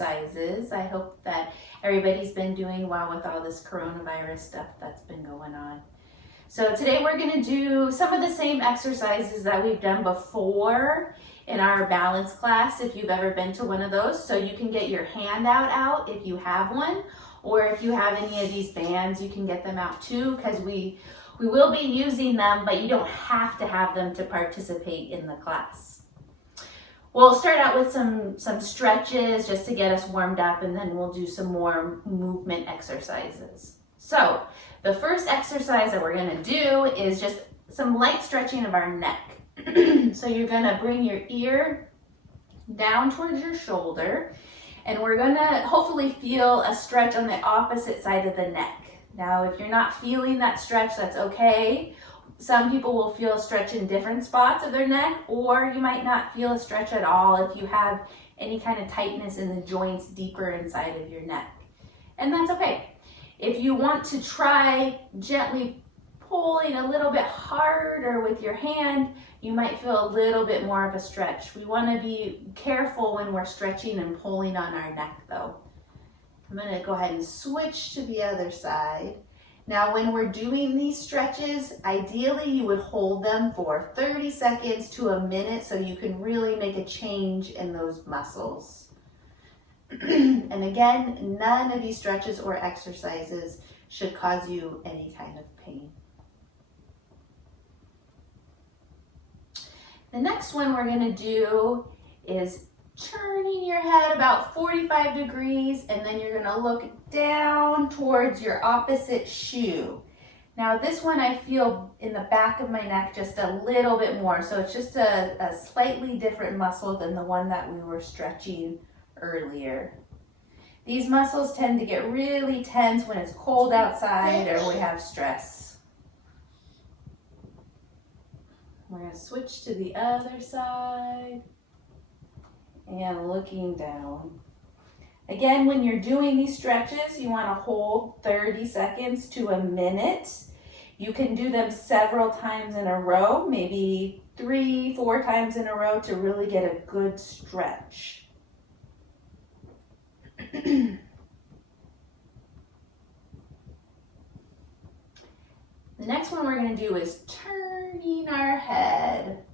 exercises. I hope that everybody's been doing well with all this coronavirus stuff that's been going on. So today we're going to do some of the same exercises that we've done before in our balance class, if you've ever been to one of those. So you can get your handout out if you have one, or if you have any of these bands, you can get them out too, because we will be using them, but you don't have to have them to participate in the class. We'll start out with some stretches just to get us warmed up, and then we'll do some more movement exercises. So the first exercise that we're going to do is just some light stretching of our neck. So you're going to bring your ear down towards your shoulder, and we're going to hopefully feel a stretch on the opposite side of the neck. Now, if you're not feeling that stretch, that's okay. Some people will feel a stretch in different spots of their neck, or you might not feel a stretch at all if you have any kind of tightness in the joints deeper inside of your neck. And that's okay. If you want to try gently pulling a little bit harder with your hand, you might feel a little bit more of a stretch. We want to be careful when we're stretching and pulling on our neck though. I'm going to go ahead and switch to the other side. Now, when we're doing these stretches, ideally you would hold them for 30 seconds to a minute so you can really make a change in those muscles. And again, none of these stretches or exercises should cause you any kind of pain. The next one we're going to do is turning your head about 45 degrees, and then you're going to look down towards your opposite shoe. Now this one I feel in the back of my neck just a little bit more, so it's just a slightly different muscle than the one that we were stretching earlier. These muscles tend to get really tense when it's cold outside or we have stress. We're going to switch to the other side and looking down. Again, when you're doing these stretches, you want to hold 30 seconds to a minute. You can do them several times in a row, maybe 3-4 times in a row to really get a good stretch. The next one we're going to do is turning our head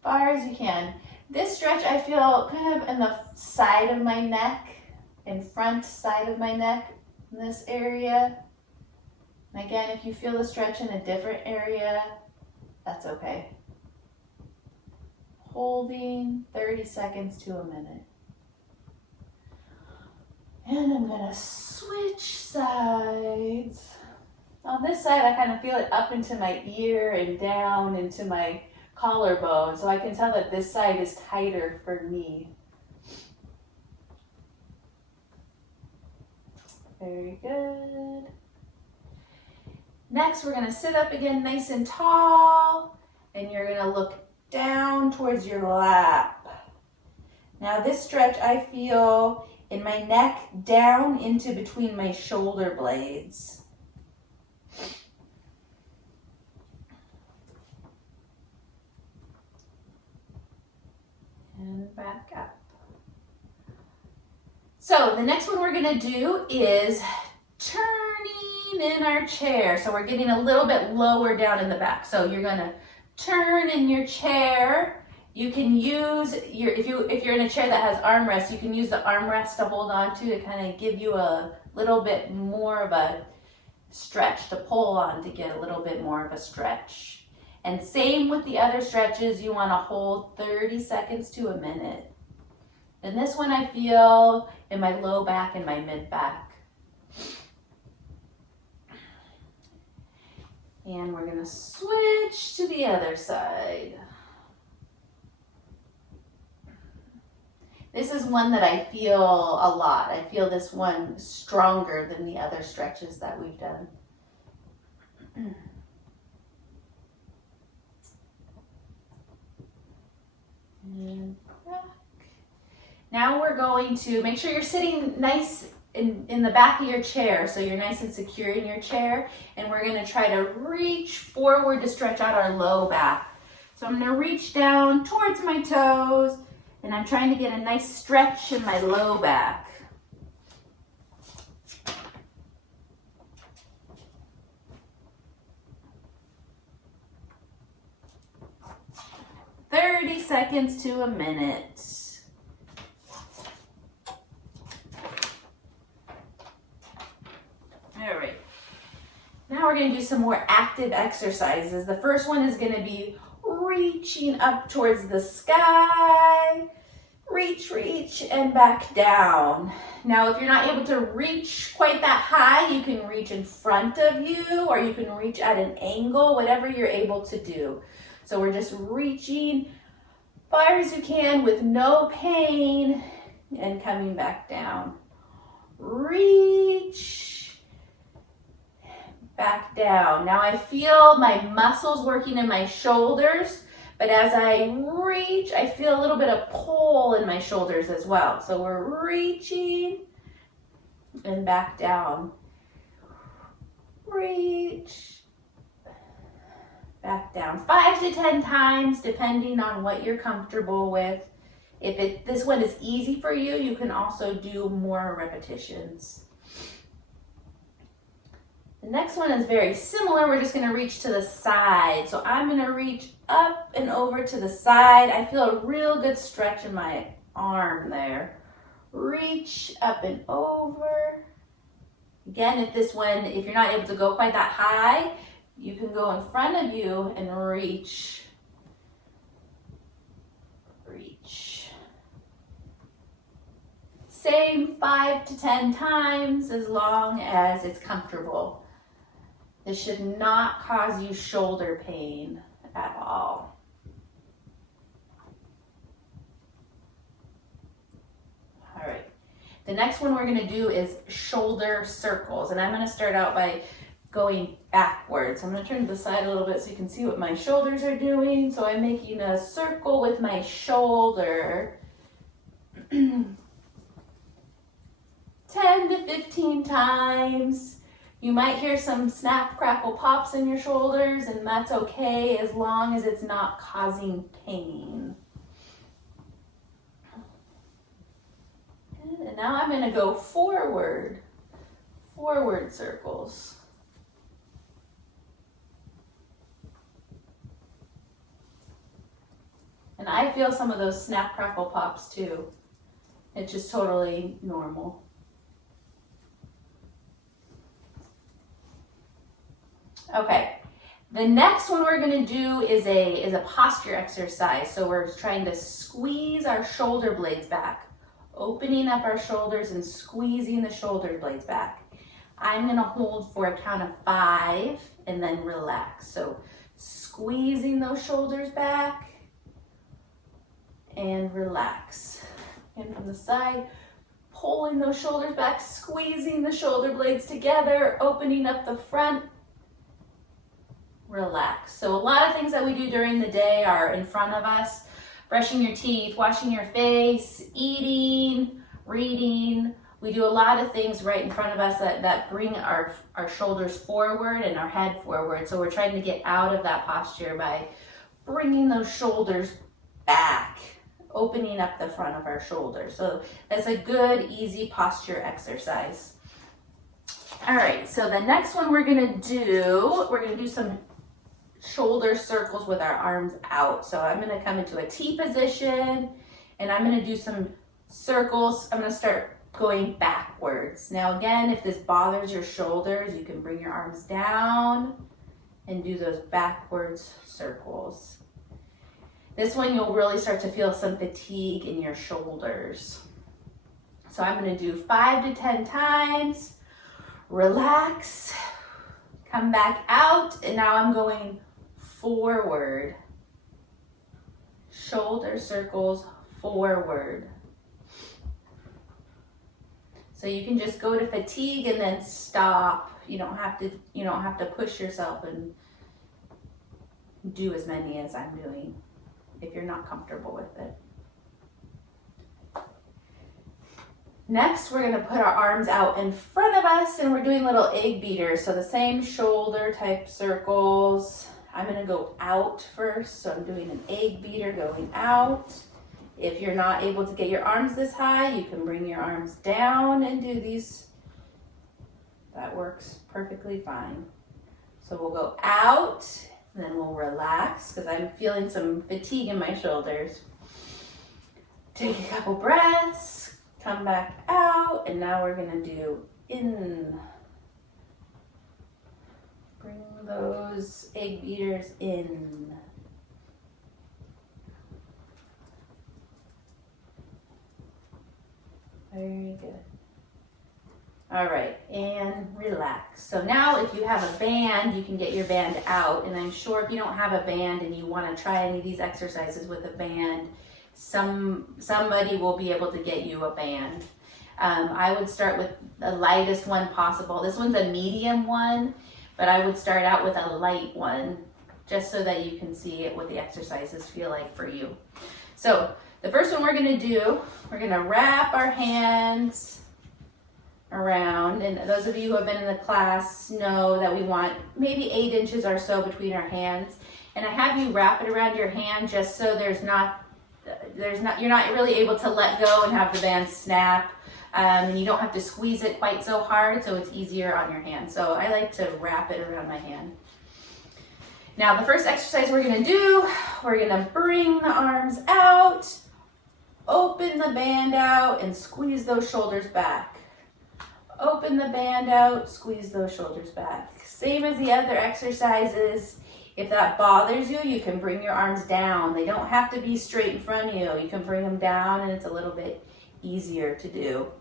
far as you can. This stretch I feel kind of in the side of my neck, in front side of my neck, in this area. And again, if you feel the stretch in a different area, that's okay. Holding 30 seconds to a minute. And I'm going to switch sides. On this side, I kind of feel it up into my ear and down into my collarbone, so I can tell that this side is tighter for me. Very good. Next, we're going to sit up again nice and tall, and you're going to look down towards your lap. Now this stretch I feel in my neck down into between my shoulder blades. And back up. So the next one we're going to do is turning in our chair. So we're getting a little bit lower down in the back. So you're going to turn in your chair. You can use your, if you're in a chair that has armrests, you can use the armrest to hold on to kind of give you a little bit more of a stretch to pull on to get a little bit more of a stretch. And same with the other stretches, you want to hold 30 seconds to a minute. And this one I feel in my low back and my mid back. And we're going to switch to the other side. This is one that I feel a lot. I feel this one stronger than the other stretches that we've done. And back. Now we're going to make sure you're sitting nice in the back of your chair, so you're nice and secure in your chair, and we're going to try to reach forward to stretch out our low back. So I'm going to reach down towards my toes, And I'm trying to get a nice stretch in my low back. Seconds to a minute. All right. Now we're going to do some more active exercises. The first one is going to be reaching up towards the sky. Reach, reach, and back down. Now, if you're not able to reach quite that high, you can reach in front of you, or you can reach at an angle, whatever you're able to do. So we're just reaching far as you can with no pain and coming back down. Reach, back down. Now I feel my muscles working in my shoulders, but as I reach, I feel a little bit of pull in my shoulders as well. So we're reaching and back down. Reach, back down. 5 to 10 times, depending on what you're comfortable with. If this one is easy for you, you can also do more repetitions. The next one is very similar. We're just going to reach to the side. So I'm going to reach up and over to the side. I feel a real good stretch in my arm there. Reach up and over. Again, if you're not able to go quite that high, you can go in front of you and reach. Reach. Same 5 to 10 times as long as it's comfortable. This should not cause you shoulder pain at all. All right. The next one we're going to do is shoulder circles. And I'm going to start out by going backwards. I'm going to turn to the side a little bit so you can see what my shoulders are doing. So I'm making a circle with my shoulder. 10 to 15 times. You might hear some snap, crackle, pops in your shoulders, and that's okay as long as it's not causing pain. And now I'm going to go forward circles. And I feel some of those snap, crackle, pops too. It's just totally normal. Okay, the next one we're going to do is a posture exercise. So we're trying to squeeze our shoulder blades back, opening up our shoulders and squeezing the shoulder blades back. I'm going to hold for a count of 5 and then relax. So squeezing those shoulders back and relax. And from the side, pulling those shoulders back, squeezing the shoulder blades together, opening up the front. Relax. So a lot of things that we do during the day are in front of us. Brushing your teeth, washing your face, eating, reading. We do a lot of things right in front of us that bring our shoulders forward and our head forward. So we're trying to get out of that posture by bringing those shoulders back, opening up the front of our shoulders. So that's a good, easy posture exercise. All right, so the next one we're gonna do some shoulder circles with our arms out. So I'm going to come into a T position and I'm going to do some circles. I'm going to start going backwards. Now again, if this bothers your shoulders, you can bring your arms down and do those backwards circles. This one you'll really start to feel some fatigue in your shoulders. So I'm going to do 5 to 10 times. Relax. Come back out, and now I'm going forward. Shoulder circles forward. So you can just go to fatigue and then stop. You don't have to push yourself and do as many as I'm doing if you're not comfortable with it. Next, we're going to put our arms out in front of us and we're doing little egg beaters. So the same shoulder type circles. I'm going to go out first. So I'm doing an egg beater going out. If you're not able to get your arms this high, you can bring your arms down and do these. That works perfectly fine. So we'll go out, and then we'll relax because I'm feeling some fatigue in my shoulders. Take a couple breaths, come back out, and now we're gonna do in. Bring those egg beaters in. Very good. All right, and relax. So now if you have a band, you can get your band out. And I'm sure if you don't have a band and you want to try any of these exercises with a band, somebody will be able to get you a band. I would start with the lightest one possible. This one's a medium one, but I would start out with a light one just so that you can see what the exercises feel like for you. So the first one we're gonna do, we're gonna wrap our hands around, and those of you who have been in the class know that we want maybe 8 inches or so between our hands. And I have you wrap it around your hand just so you're not really able to let go and have the band snap. And you don't have to squeeze it quite so hard, so it's easier on your hand. So I like to wrap it around my hand. Now the first exercise we're gonna do, we're gonna bring the arms out, open the band out, and squeeze those shoulders back. Open the band out, squeeze those shoulders back. Same as the other exercises. If that bothers you, you can bring your arms down. They don't have to be straight in front of you. You can bring them down and it's a little bit easier to do.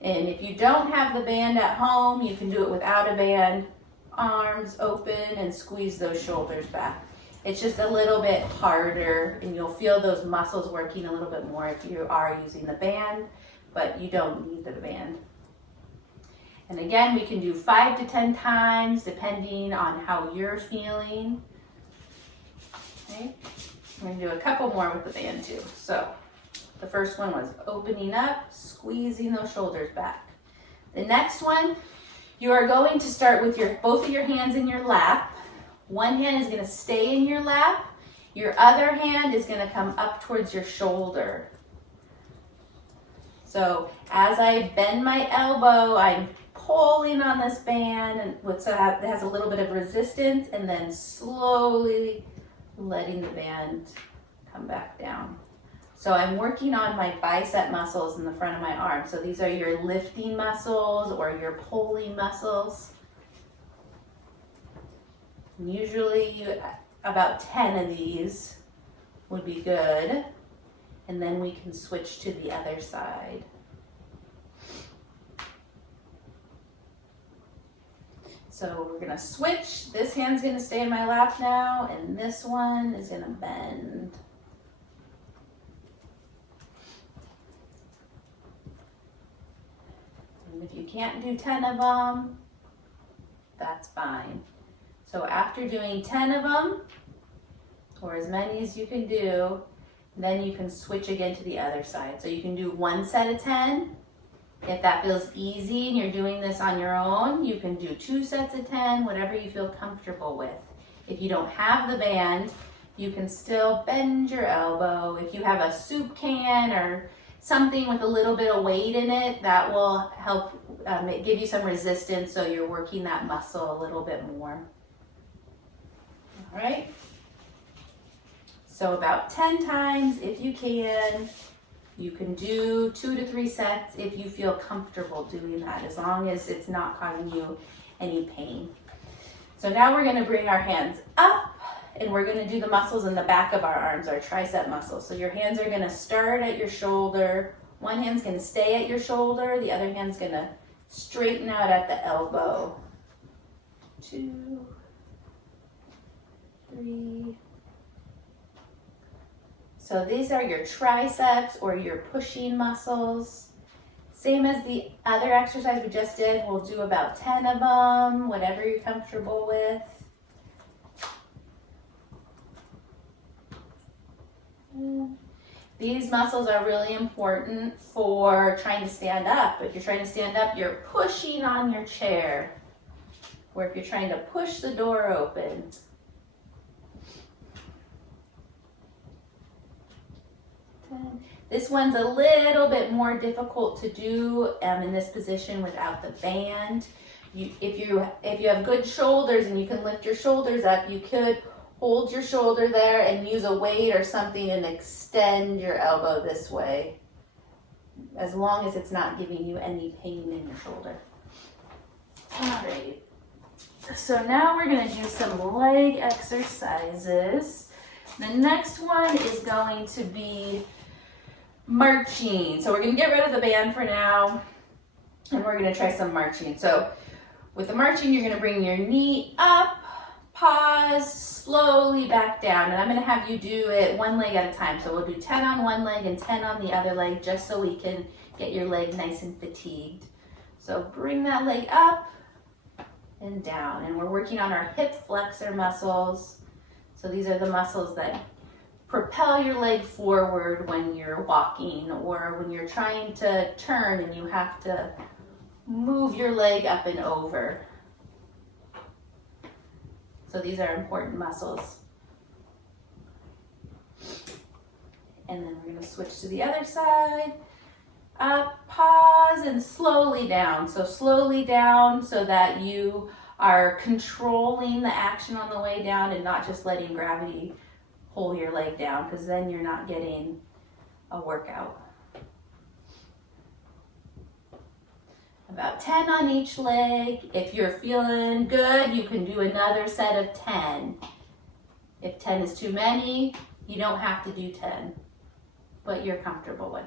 And if you don't have the band at home, you can do it without a band. Arms open and squeeze those shoulders back. It's just a little bit harder and you'll feel those muscles working a little bit more if you are using the band, but you don't need the band. And again, we can do 5 to 10 times depending on how you're feeling. Okay, I'm gonna do a couple more with the band too. So the first one was opening up, squeezing those shoulders back. The next one, you are going to start with both of your hands in your lap. One hand is gonna stay in your lap. Your other hand is gonna come up towards your shoulder. So as I bend my elbow, I'm pulling on this band and that has a little bit of resistance, and then slowly letting the band come back down. So I'm working on my bicep muscles in the front of my arm. So these are your lifting muscles or your pulling muscles. And usually about 10 of these would be good. And then we can switch to the other side. So we're gonna switch. This hand's gonna stay in my lap now, and this one is gonna bend. And if you can't do 10 of them, that's fine. So after doing 10 of them, or as many as you can do, then you can switch again to the other side. So you can do 1 set of 10. If that feels easy and you're doing this on your own, you can do 2 sets of 10, whatever you feel comfortable with. If you don't have the band, you can still bend your elbow. If you have a soup can or something with a little bit of weight in it, that will help give you some resistance so you're working that muscle a little bit more. All right. So about 10 times if you can. You can do 2 to 3 sets if you feel comfortable doing that, as long as it's not causing you any pain. So now we're gonna bring our hands up and we're gonna do the muscles in the back of our arms, our tricep muscles. So your hands are gonna start at your shoulder. One hand's gonna stay at your shoulder, the other hand's gonna straighten out at the elbow. 2, 3. So these are your triceps or your pushing muscles. Same as the other exercise we just did, we'll do about 10 of them, whatever you're comfortable with. These muscles are really important for trying to stand up. If you're trying to stand up, you're pushing on your chair. Or if you're trying to push the door open. 10. This one's a little bit more difficult to do in this position without the band. If you have good shoulders and you can lift your shoulders up, you could hold your shoulder there and use a weight or something and extend your elbow this way, as long as it's not giving you any pain in your shoulder. All right. So now we're going to do some leg exercises. The next one is going to be marching. So we're going to get rid of the band for now, and we're going to try some marching. So with the marching, you're going to bring your knee up, pause, slowly back down. And I'm going to have you do it one leg at a time. So we'll do 10 on one leg and 10 on the other leg, just so we can get your leg nice and fatigued. So bring that leg up and down. And we're working on our hip flexor muscles. So these are the muscles that propel your leg forward when you're walking or when you're trying to turn and you have to move your leg up and over. So these are important muscles. And then we're going to switch to the other side. Up, pause, and slowly down. So slowly down so that you are controlling the action on the way down and not just letting gravity pull your leg down, because then you're not getting a workout. About 10 on each leg. If you're feeling good, you can do another set of 10. If 10 is too many, you don't have to do 10, but you're comfortable with.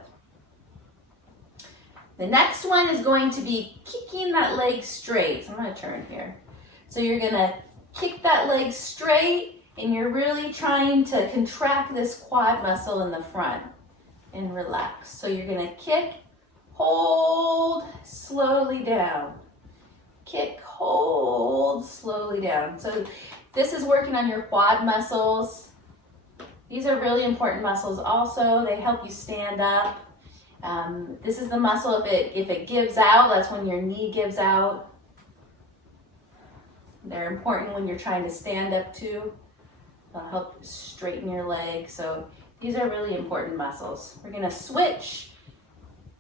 The next one is going to be kicking that leg straight. So I'm going to turn here. So you're going to kick that leg straight, and you're really trying to contract this quad muscle in the front and relax. So you're going to kick, hold, slowly down. Kick, hold, slowly down. So this is working on your quad muscles. These are really important muscles also. They help you stand up. This is the muscle, if it gives out, that's when your knee gives out. They're important when you're trying to stand up too. They'll help straighten your leg. So these are really important muscles. We're gonna switch,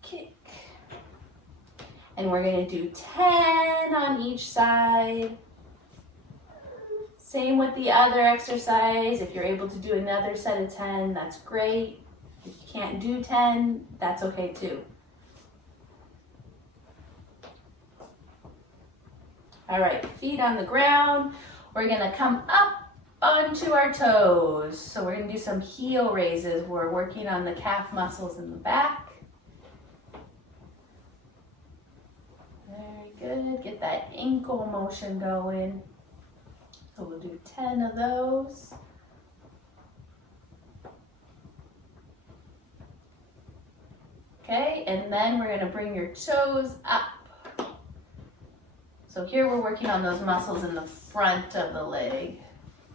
kick, and we're gonna do 10 on each side. Same with the other exercise. If you're able to do another set of 10, that's great. If you can't do 10, that's okay too. All right, feet on the ground. We're gonna come up onto our toes. So we're gonna do some heel raises. We're working on the calf muscles in the back. Very good, get that ankle motion going. So we'll do 10 of those. Okay, and then we're gonna bring your toes up. So here we're working on those muscles in the front of the leg.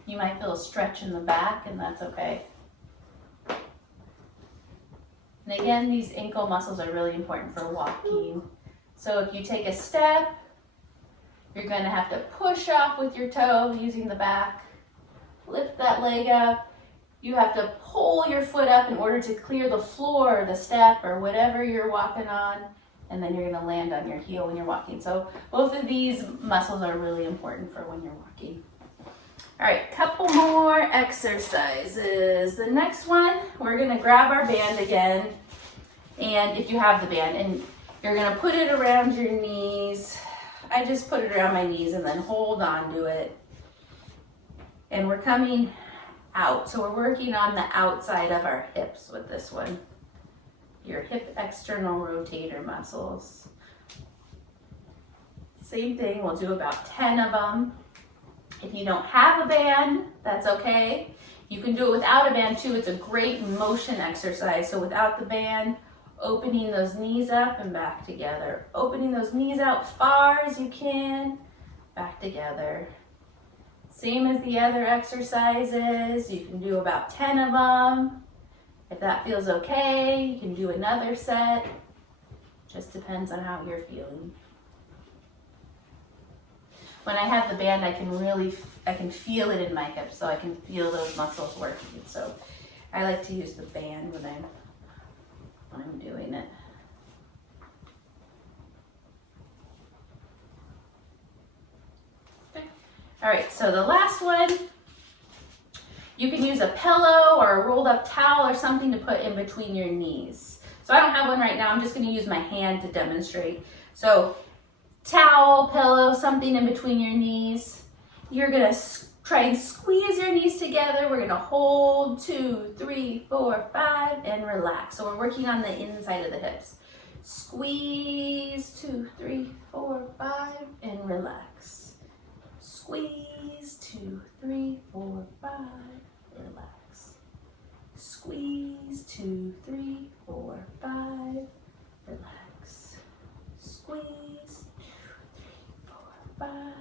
You might feel a stretch in the back, and that's okay. And again, these ankle muscles are really important for walking. So if you take a step, you're going to have to push off with your toe using the back. Lift that leg up. You have to pull your foot up in order to clear the floor, the step, or whatever you're walking on. And then you're going to land on your heel when you're walking. So both of these muscles are really important for when you're walking. All right, couple more exercises. The next one, we're going to grab our band again. And if you have the band, and you're going to put it around your knees. I just put it around my knees and then hold on to it. And we're coming out. So we're working on the outside of our hips with this one. Your hip external rotator muscles. Same thing, we'll do about 10 of them. If you don't have a band, that's okay. You can do it without a band too. It's a great motion exercise. So without the band, opening those knees up and back together. Opening those knees out far as you can, back together. Same as the other exercises. You can do about 10 of them. If that feels okay, you can do another set. Just depends on how you're feeling. When I have the band, I can feel it in my hips, so I can feel those muscles working. So I like to use the band when I'm I'm doing it. Okay. All right, so the last one, you can use a pillow or a rolled up towel or something to put in between your knees. So I don't have one right now, I'm just gonna use my hand to demonstrate. So towel, pillow, something in between your knees. You're gonna try and squeeze your knees together. We're gonna hold 2, 3, 4, 5, and relax. So we're working on the inside of the hips. Squeeze, 2, 3, 4, 5, and relax. Squeeze, 2, 3, 4, 5, relax. Squeeze, 2, 3, 4, 5, relax. Squeeze, 2, 3, 4, 5,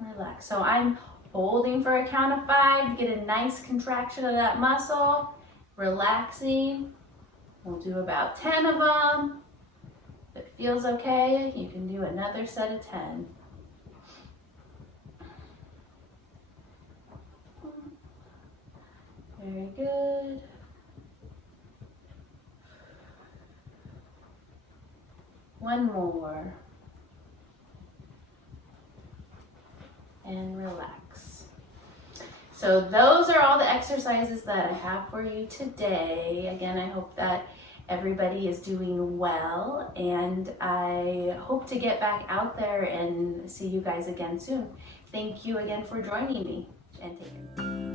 relax. So I'm holding for a count of 5 to get a nice contraction of that muscle. Relaxing. We'll do about 10 of them. If it feels okay, you can do another set of 10. Very good. One more. And relax. So those are all the exercises that I have for you today. Again, I hope that everybody is doing well, and I hope to get back out there and see you guys again soon. Thank you again for joining me, and take care.